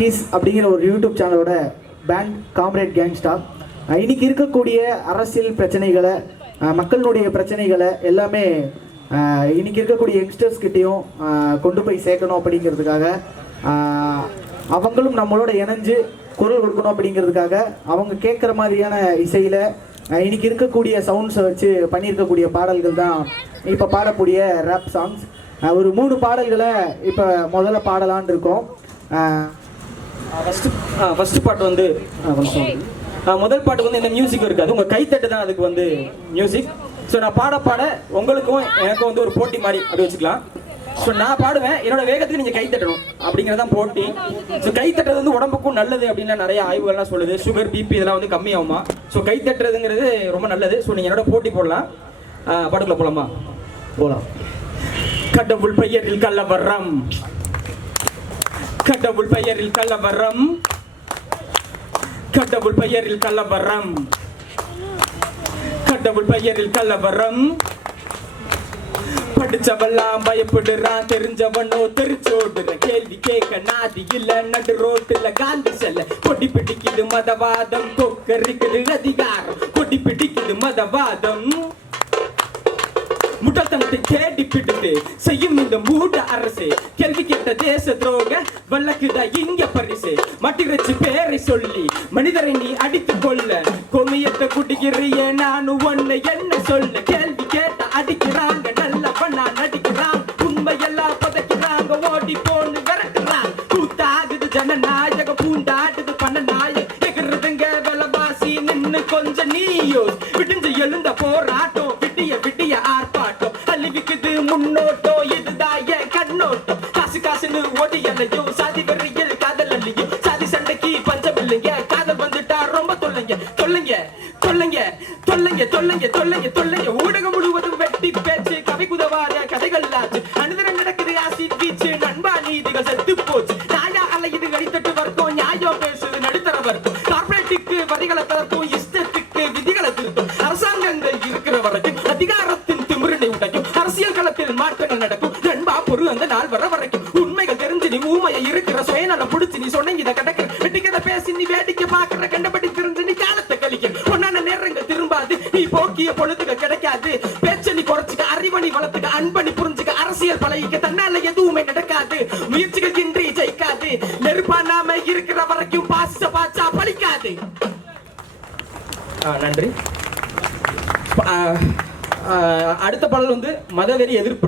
Talkies அப்படிங்கிற ஒரு YouTube சேனலோட பேண்ட் காம்ரேட் கேங்ஸ்டா இன்னைக்கு இருக்கக்கூடிய அரசியல் பிரச்சனைகளை மக்களினுடைய பிரச்சனைகளை எல்லாமே இன்னைக்கு இருக்கக்கூடிய யங்ஸ்டர்ஸ் கிட்டேயும் கொண்டு போய் சேர்க்கணும் அப்படிங்கிறதுக்காக அவங்களும் நம்மளோட இணைஞ்சு குரல் கொடுக்கணும் அப்படிங்கிறதுக்காக அவங்க கேட்குற மாதிரியான இசையில் இன்னைக்கு இருக்கக்கூடிய சவுண்ட்ஸை வச்சு பண்ணியிருக்கக்கூடிய பாடல்கள் தான் இப்போ பாடக்கூடிய ரேப் சாங்ஸ் ஒரு மூணு பாடல்களை இப்போ முதல்ல பாடலான்னு இருக்கோம். ஃபஸ்ட்டு ஃபஸ்ட்டு பாட்டு வந்து முதல் பாட்டு வந்து இந்த மியூசிக் இருக்காது. உங்கள் கைத்தட்டு தான் அதுக்கு வந்து மியூசிக் ஸோ நான் பாட பாட உங்களுக்கும் எனக்கும் வந்து ஒரு போட்டி மாதிரி அப்படி வச்சுக்கலாம். ஸோ நான் பாடுவேன். என்னோட வேகத்துக்கு நீங்கள் கை தட்டணும். அப்படிங்கிறது தான் போட்டி. ஸோ கை தட்டுறது வந்து உடம்புக்கும் நல்லது அப்படின்னு நிறைய ஆய்வுகள்லாம் சொல்லுது. சுகர் பிபி இதெல்லாம் வந்து கம்மியாகுமா? ஸோ கை தட்டுறதுங்கிறது ரொம்ப நல்லது. ஸோ நீங்கள் என்னோட போட்டி போடலாம். பாட்டுக்குள்ள போகலாமா போகலாம் கடவுள் பெயரில் கள்ளவரம். கடவுள் பெயரில் கலவரம். கடவுள் பெயரில் கலவரம். கடவுள் பெயரில் கலவரம். படிச்சவெல்லாம் பயப்படுறான் தெரிஞ்சவனோ தெரிச்சோடுற கேள்வி கேட்க நாதி இல்ல நடு ரோட்டுல காந்தி செல்ல. கொடி பிடிக்குது மதவாதம் கொக்கரிக்குது அதிகாரம். கொடி பிடிக்குது மதவாதம். முட்டத்தனத்தை தேடி பிடித்து செய்யும் இந்த மூட அரசு. கேள்வி கேட்ட தேச துரோகம் வல்லக்குதா இங்க பரிசு. மட்டிரச்சு பேரை சொல்லி மனிதரை நீ அடித்து கொள்ள. கொமியத்தை குடிக்கிறிய நானும் ஒண்ணு என்ன சொல்ல? கேள்வி கேட்ட அடிக்கிறாங்க நல்ல நல்லவனா நடிக்கிறான். உண்மையெல்லாம் பதைக்கிறாங்க ஓடி போன்னு விரட்டுறாங்க கூத்தாகுது ஜனநாயக பூண்டாடுது நாயக எகிறதுங்க விலவாசி நின்னு கொஞ்சம் நீயோ விடிஞ்சு எழுந்த போராட்டம் விட்டிய விட்டிய ஆர்ப்பாட்டம். அழிவிக்குது முன்னோட்டம் இதுதான் என் கண்ணோட்டம். காசுன்னு காசுன்னு ஓடியலையும் சாதி வெறியில் காதல் அல்லையும் சாதி சண்டைக்கு பஞ்சம் இல்லைங்க காதல் வந்துட்டா ரொம்ப தொல்லைங்க தொல்லைங்க தொல்லைங்க தொல்லைங்க தொல்லைங்க தொல்லைங்க தொல்லைங்க. ஊடகம் முழுவதும் வெட்டி பேச்சு கவி குதவாத கதைகள் ஆச்சு. அனுதினம் நடக்குது ஆசிட் வீச்சு நண்பா நீதிகள் செத்து போச்சு. நாயா அலையுது அடித்தட்டு வர்க்கம் நியாயம் பேசுது நடுத்தர வர்க்கம் கார்பரேட்டுக்கு வரிகளை தரப்பும் இஷ்டத்துக்கு விதிகளை திருத்தும். அரசாங்கங்கள் இருக்கிற வரைக்கும் அதிகாரத்தின் திமிரனை உடைக்கும். அரசியல் களத்தில் மாற்றங்கள் நடக்கும். நண்பா பொருள் அந்த நாள் வர வரைக்கும். நீ ஊமையை இருக்கிற சுயநலம் புடிச்சு நீ சொன்னீங்க இதை கிடக்குற வெட்டிக்கதை பேசி நீ வேடிக்கை பாக்குற கண்டபடி திருந்து நீ காலத்தை கழிக்க. பொன்னான நேரங்கள் திரும்பாது நீ போக்கிய பொழுதுகள் கிடைக்காது. பேச்ச நீ குறைச்சுக்க அறிவணி வளர்த்துக்க அன்பணி புரிஞ்சுக்க அரசியல் பழகிக்க தன்னால எதுவுமே நடக்காது. முயற்சிகள் இன்றி ஜெயிக்காது. நெருப்பா நாம இருக்கிற வரைக்கும் பாசிச பாச்சா பழிக்காது. நன்றி. அடுத்த பாடல் வந்து மதவெறி எதிர்ப்பு